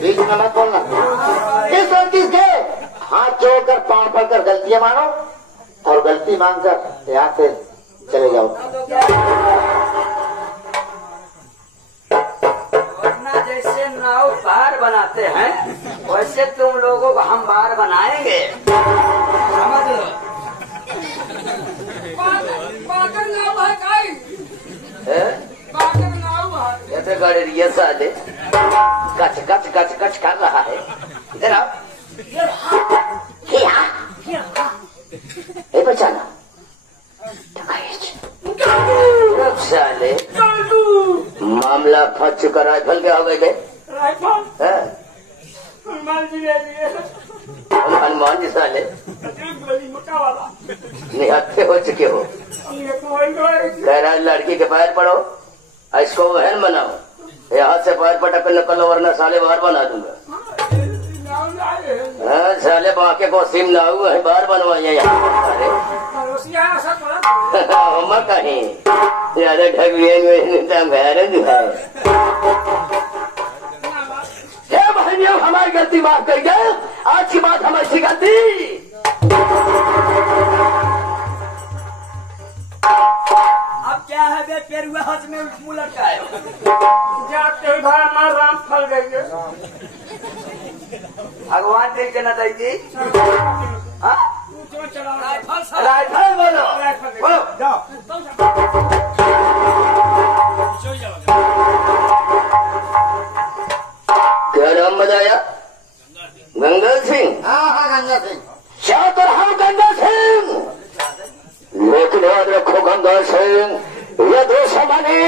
बीच में मत बोलना। इस लड़की के हाथ जोड़कर पांव पकड़कर गलतियां मानो और गलती मांगकर यहाँ से चले जाओ। वरना जैसे नाव पार बनाते हैं वैसे तुम लोगों को हम पार बनाएंगे, समझ लो। ये तो गाड़ी साले कच कच कच कच कर रहा है। इधर आओ। बचाना साले मामला फंस चुका। राइफल क्या हो गए? हनुमान जी साले निहत्थे हो चुके हो। कह रहा लड़की के पैर पड़ो, इसको बहन बनाओ। यहाँ से पैर पटक कर निकलो वरना साले बाहर बना दूंगा। साले बाके को सिम ना हुआ है बाहर बनवाइए यहाँ सारे हम कहीं ज्यादा बहनियों हमारी गलती माफ कर गए। आज की बात हमारी गलती। अब क्या है बे पैर हुआ हाथ में मुंह लटकाए जाते भाई हमारा राम फल गए। भगवान देख के न दी राइफल बोलो जाओ। क्या नाम बताया? गंगा सिंह। हाँ गंगा सिंह। क्या कर हम गंगा सिंह, लेकिन याद रखो गंगा सिंह ये दुश्मनी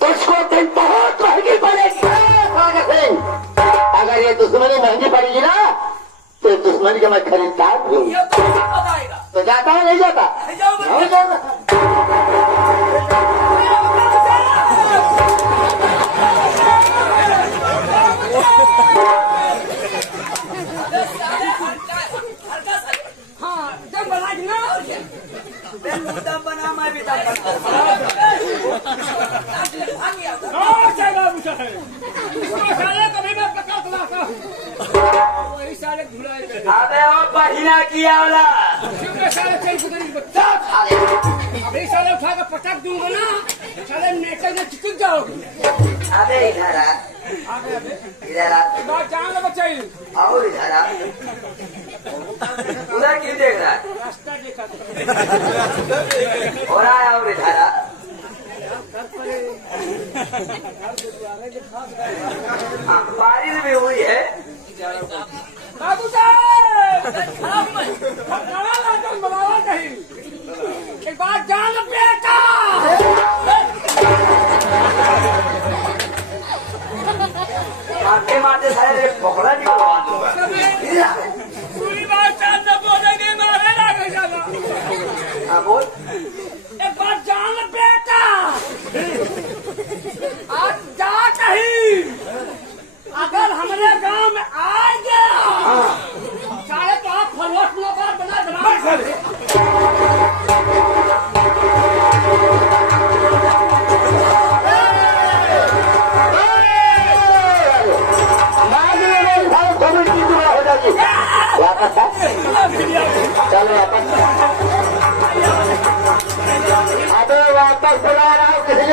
तुझको दिन बहुत महंगी पड़ेगी। गंगा सिंह अगर ये दुश्मनी महंगी पड़ेगी ना तो दुश्मनी का मैं खरीददार हूँ। तो जाता है नहीं जाता? नहीं जाता। बना मैं भी अबे और बढ़िया किया वाला अभी साले उठा कर पटक दूंगा ना, साले नेटल में चिपक जाओगे। अबे इधर आ, इधर आ, बात जान लो बच्चे। और इधर आ, उधर क्यों देख रहा है? रास्ता देखा और आया और इधर आ। बारिश भी हुई है। बाबू साहब बनावा नहीं, एक बात जान बेटा। मारते मारते सारे पकड़ा निकलवा दूंगा। पूरी बात जान बोलेंगे मारे ना जाना। हाँ बोल। एक बात जान बेटा, आज जा कहीं अगर हमारे गांव में आ गया सारे तो आप फलवट बार बना चलो अबे वापस बुला रहा हूँ किसी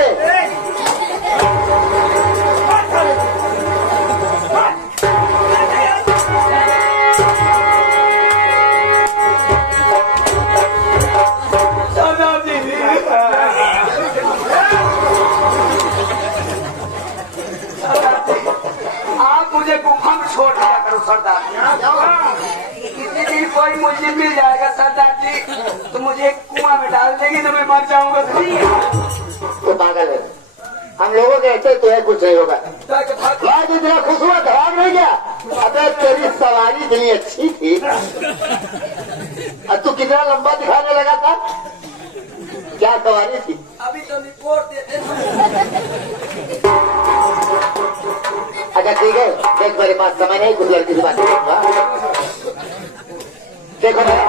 आप मुझे गुफा में छोड़ दिया करो सरदार। किसी दिन कोई मुझे मिल जाएगा सरदार जी तो मुझे कुआं में डाल देंगे तो मैं मर जाऊंगा। तो पागल है, हम लोगों के ऐसे तो है कुछ नहीं होगा। आज इतना खुश हुआ भाग नहीं गया। अबे तेरी सवारी इतनी अच्छी थी और तू कितना लंबा दिखाने लगा था। क्या सवारी थी? अभी तो रिपोर्ट देते। अच्छा ठीक है, देख मेरे पास समय नहीं, कुछ लड़की से बात करूंगा। देखो मैं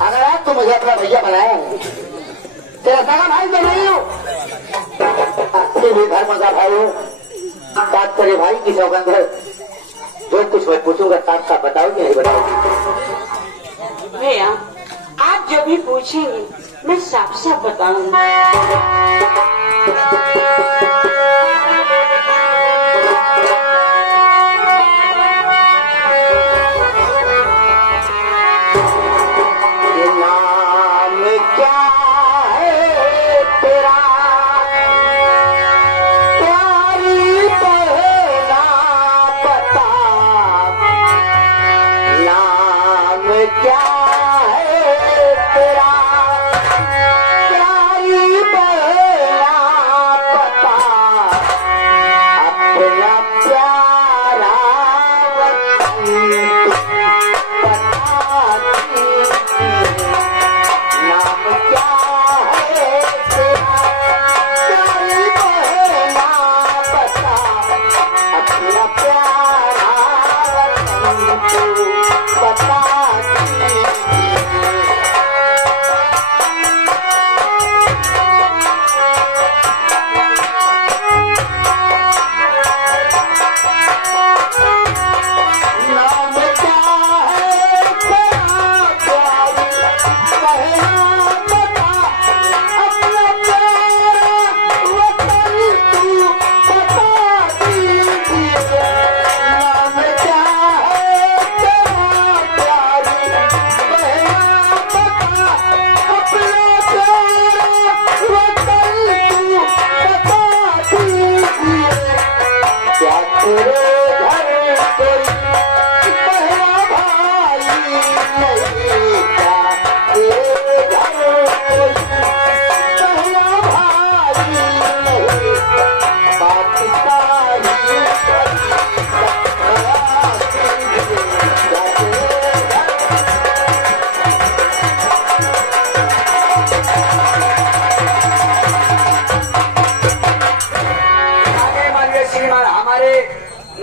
अगर आप तो मुझे अपना भैया बनाया है, तेरा सगा भाई तो नहीं हूँ, तू भी धर्म का भाई हो, बात बड़े भाई की सौगंध है, जो कुछ मैं पूछूंगा साफ साफ बताओगे नहीं बताओगे? भैया आप जो भी पूछेंगे मैं साफ साफ बताऊंगा।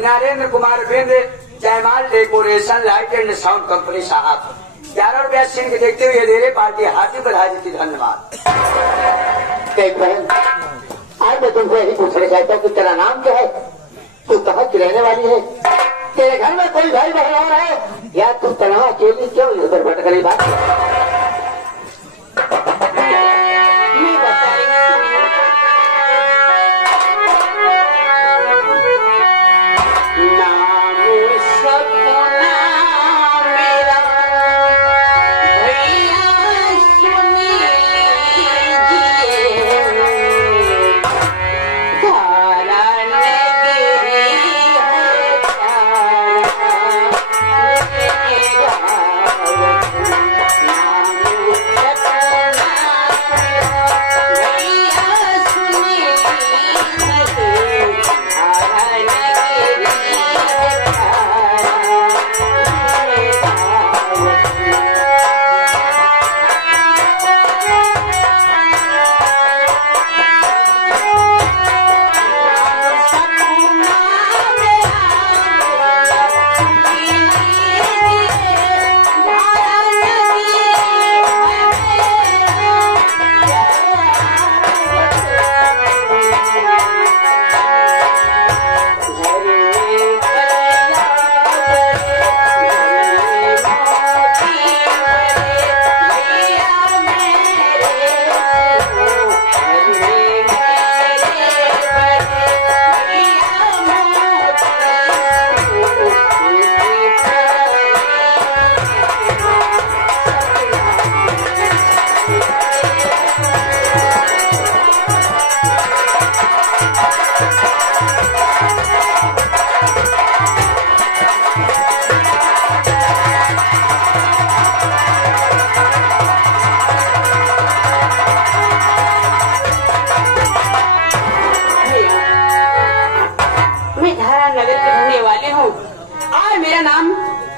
नरेंद्र कुमार बिंद, जयमाल decoration light and sound company साहब, 11 रुपया सीन के देखते हुए दे रहे पार्टी हार्दिक बधाई देती, धन्यवाद। बहन आज मैं तुमसे यही पूछना चाहता हूँ कि तेरा नाम क्या है, तू कहाँ की रहने वाली है, तेरे घर में कोई भाई बहन और है या तू तनहा अकेली क्यों इधर भटक रही? बात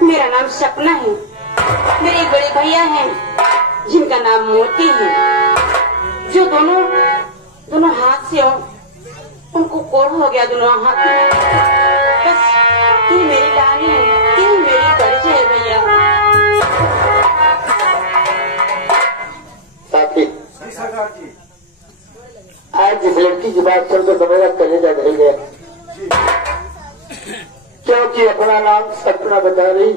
मेरा नाम सपना है। मेरे एक बड़े भैया हैं जिनका नाम मोती है, जो दोनों हाथ से उनको कोड़ हो गया दोनों हाथ में। बस ये मेरी कहानी है, ये मेरी परिचय है भैया। साथी आज जिस लड़की की बात चल तो समझा कलेजा धल गया। अपना नाम सपना बता रही,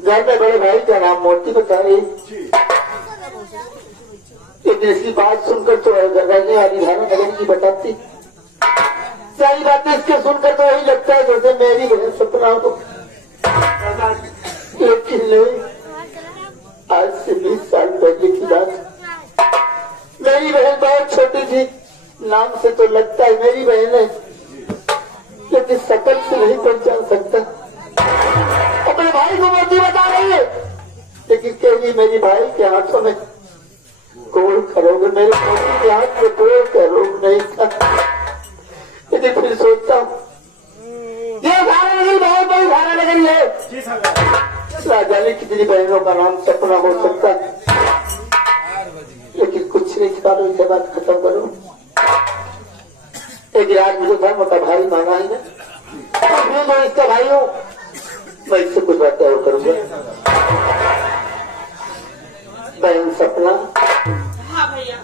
घर में बड़े भाई का नाम मोती बता रही। लेकिन इसकी बात सुनकर तो रहने वाली धारा नगर की बताती। सारी बातें इसके सुनकर तो वही लगता है जैसे मेरी बहन सपना हो। लेकिन नहीं, आज से 20 साल पहले की बात। मेरी बहन बहुत छोटी थी, नाम से तो लगता है मेरी बहन है, लेकिन शकल से नहीं पहचान सकता। अपने भाई को मोती बता रही है, लेकिन कह रही मेरी भाई के हाथों में गोल करोगे, मेरे मोती के हाथ में गोल करोग नहीं था। लेकिन फिर सोचता हूँ ये धारा नगरी बहुत बड़ी धारा नगरी है, राजा ने कितनी बहनों का नाम सपना हो सकता है। लेकिन कुछ नहीं निकालो, इसे बात खत्म करो। लेकिन आज मुझे धर्म का भाई माना है ना, मैं इसका भाई हूँ, मैं इससे कुछ बातें और करूंगा। बहन सपना, हाँ भैया।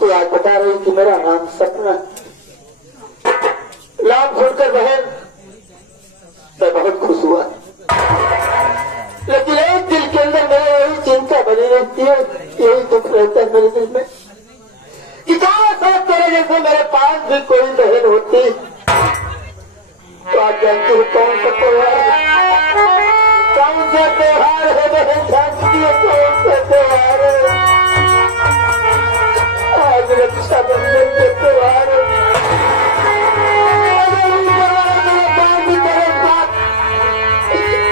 तो आज बता रही कि मेरा नाम सपना। नाम सुनकर बहन मैं बहुत खुश हुआ, लेकिन एक दिल के अंदर मेरे यही चिंता बनी रहती है, यही दुख रहता है मेरे दिल में कि शायद तेरे जैसे मेरे पास भी कोई बहन होती तो आप जानती हो कौन सा त्योहार है बहन, जानती है कौन सा त्योहार है? आज रक्षाबंधन के त्योहार है।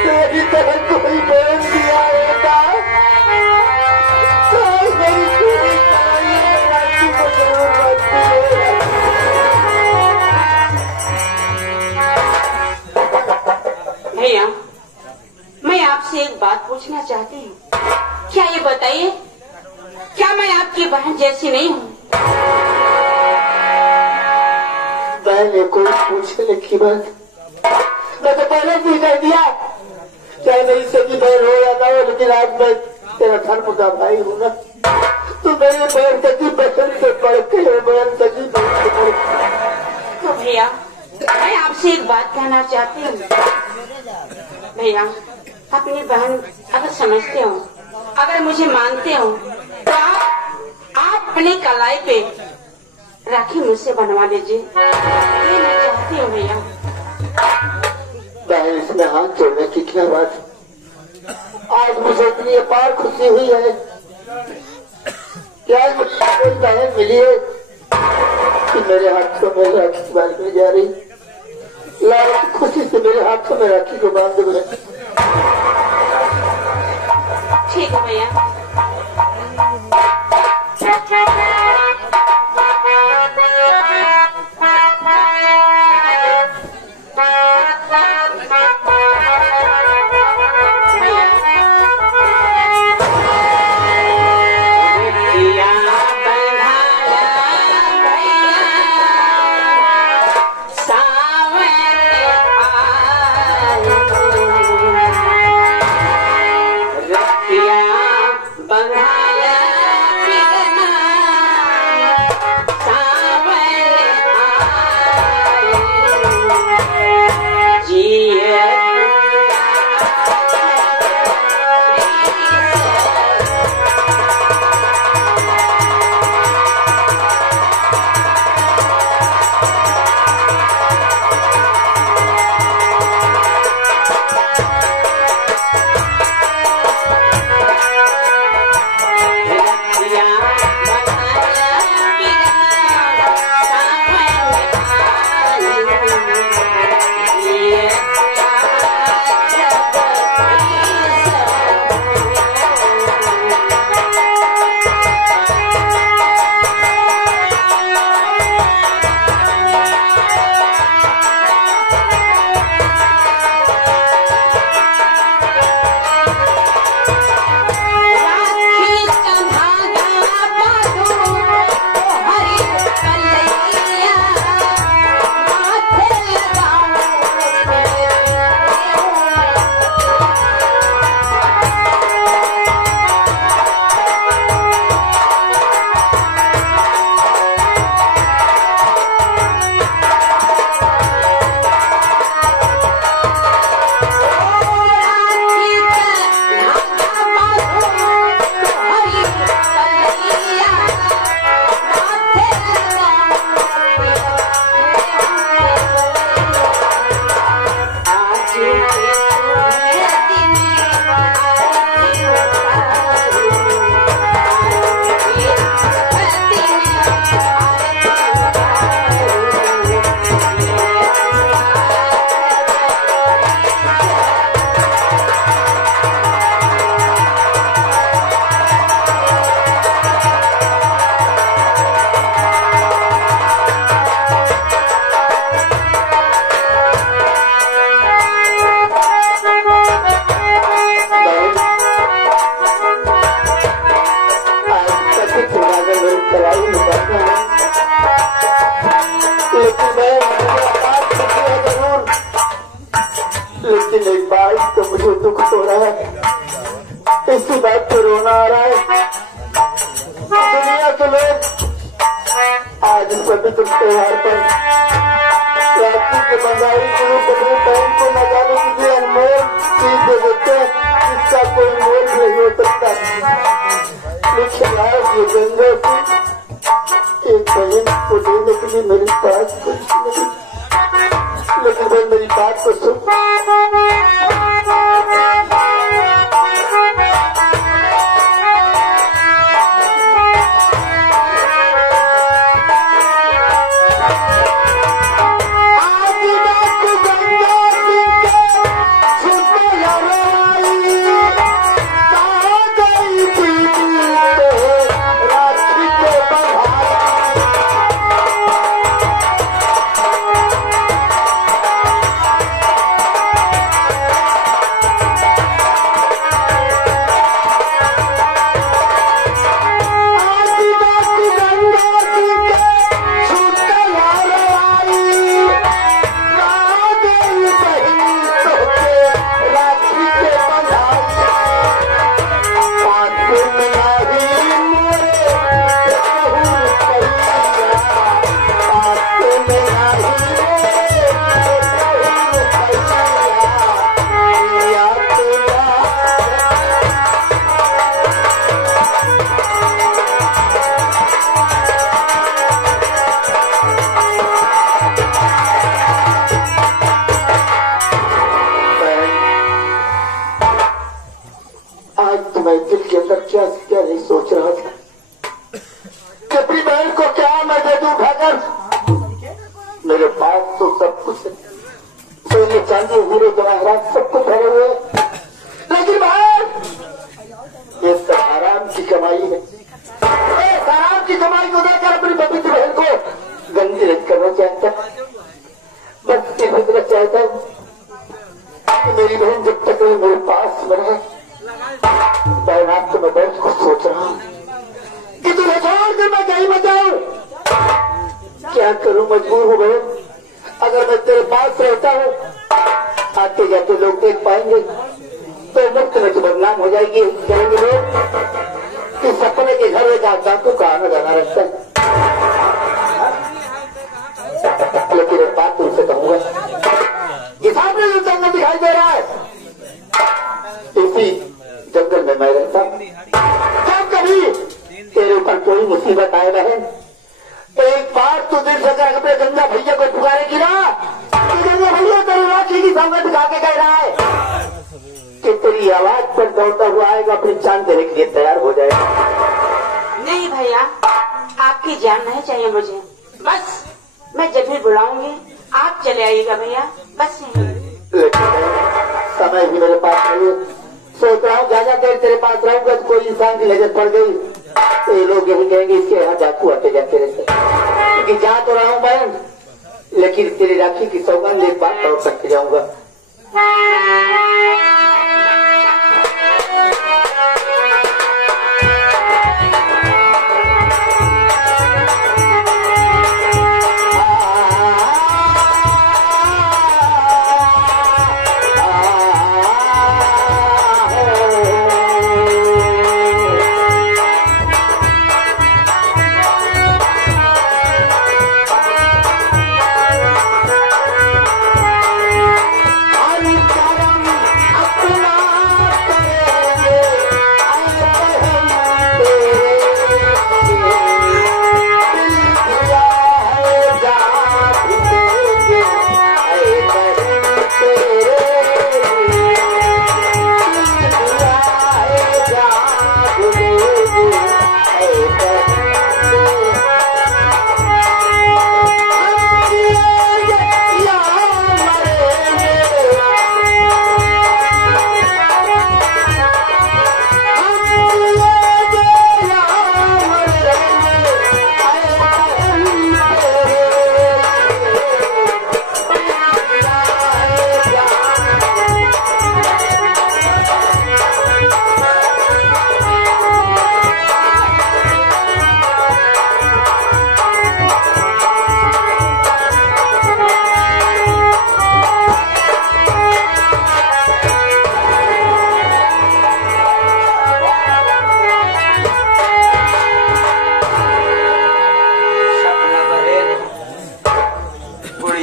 मेरी तरह कोई बहन दिया होता तो मेरी पूरी राखी को जरूर बनती है। भैया, मैं आपसे एक बात पूछना चाहती हूँ। क्या ये बताइए, क्या मैं आपकी बहन जैसी नहीं हूँ? मैंने कोई पूछने की बात, मैं तो पहले भी कह दिया, चाहे मेरी सगी बहन हो या ना हो, लेकिन आज मैं तेरा धर्म का भाई हूँ ना, तो मेरे बहन सगी बहन से बढ़ के बहन सगी बहन से बढ़ के। तो भैया, मैं आपसे एक बात कहना चाहती हूँ। भैया, अपनी बहन अगर समझते हो, अगर मुझे मानते हो, तो आप अपनी कलाई पे राखी मुझसे बनवा लीजिए, ये मैं चाहती हूँ भैया। बहन, इसमें हाथ जोड़ने की क्या बात है? आज मुझे इतनी अपार खुशी हुई है कि आज मुझे कोई बहन मिली है कि मेरे हाथों में राखी बांधने जा रही। लाल खुशी से मेरे हाथों में राखी को बांध दे। ठीक है भैया। पवित्र त्योहार पर राखी के बंगाली गुरु अपने बहन को न जाने के लिए अनमोल चीज दे देते हैं, इसका कोई मोल नहीं हो सकता। लेकिन आज ये गंगा से एक बहन को देने के लिए मेरे पास कुछ नहीं, लेकिन भाई मेरी बात को सुन।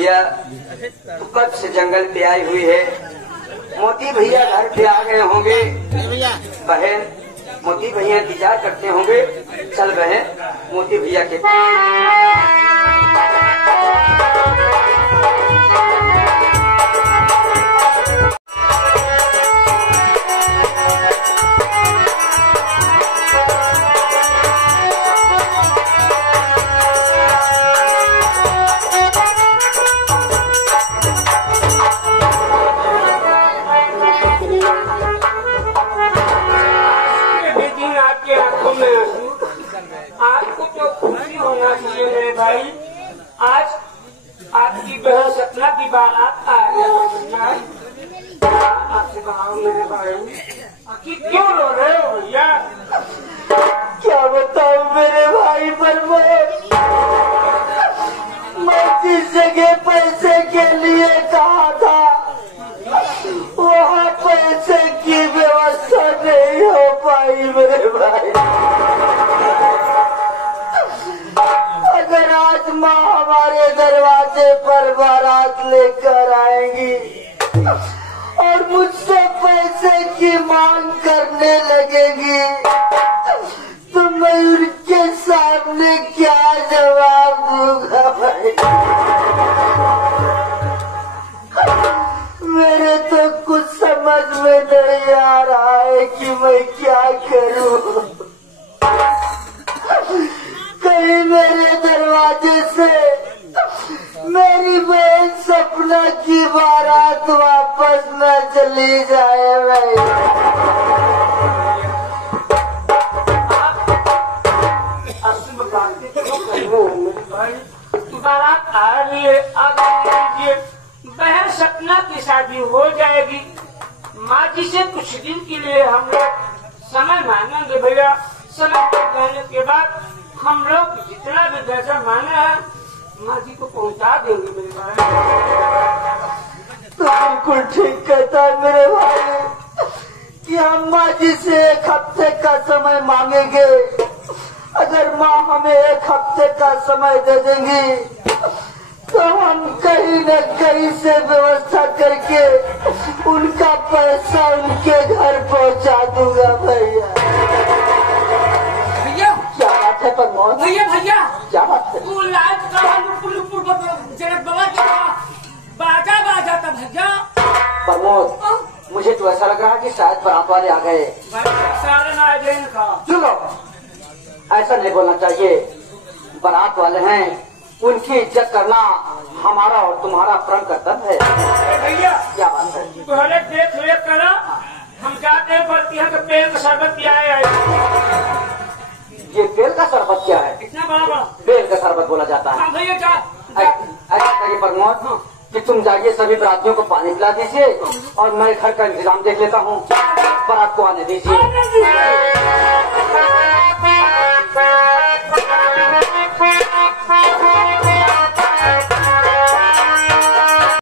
भैया तू कब से जंगल पे आई हुई है। मोती भैया घर पे आ गए होंगे। बहन मोती भैया इंतजार करते होंगे। चल बहन मोती भैया के आपको तो खुशी होना चाहिए मेरे भाई। आज आपकी बहन सपना की बारात आ गया। आपसे कहा मेरे भाई कि क्यों रो रहे हो भैया? क्या बताऊं मेरे भाई प्रमोद, मैं जिस जगह पैसे के लिए कहा था वहाँ पैसे की व्यवस्था नहीं हो पाई मेरे भाई। अगर आज माँ हमारे दरवाजे पर बारात लेकर आएंगी और मुझसे पैसे की मांग करने लगेगी तो मैं उनके सामने क्या जवाब दूंगा भाई? मेरे तो कुछ समझ में नहीं आ रहा है कि मैं क्या करूं। कहीं मेरे दरवाजे से मेरी बहन सपना की बारात वापस न चली जाए भाई। बारात आ रही है, आगे बहन सपना की शादी हो जाएगी। माँ जी से कुछ दिन के लिए हम लोग समय मांगेंगे भैया। समय कहने के बाद हम लोग जितना भी पैसा मांगा है माँ जी को पहुँचा देंगे मेरे भाई। तो बिल्कुल ठीक कहता है मेरे भाई कि हम माँ जी से 1 हफ्ते का समय मांगेंगे। अगर माँ हमें 1 हफ्ते का समय दे देंगी तो हम कहीं न कहीं से व्यवस्था करके उनका पैसा उनके घर पहुंचा दूंगा भैया। भैया क्या बात है प्रमोद? भैया क्या बात है? बाजा बाजा था भैया। प्रमोद मुझे तो ऐसा लग रहा है कि शायद बारात वाले आ गए। सुनो, ऐसा नहीं बोलना चाहिए। बारात वाले हैं, उनकी इज्जत करना हमारा और तुम्हारा परम कर्तव्य है। भैया क्या बात है? पहले देख रेख करा, हम जाते हैं बढ़ती है तो पेड़ का शरबत पिया है। ये बेल का शरबत क्या है? कितना बड़ा बड़ा बेल का शरबत बोला जाता है। हाँ भैया जा ऐसा करिए प्रमोद कि तुम जाइए सभी बरातियों को पानी पिला दीजिए और मैं घर का इंतजाम देख लेता हूँ। बारात को आने दीजिए।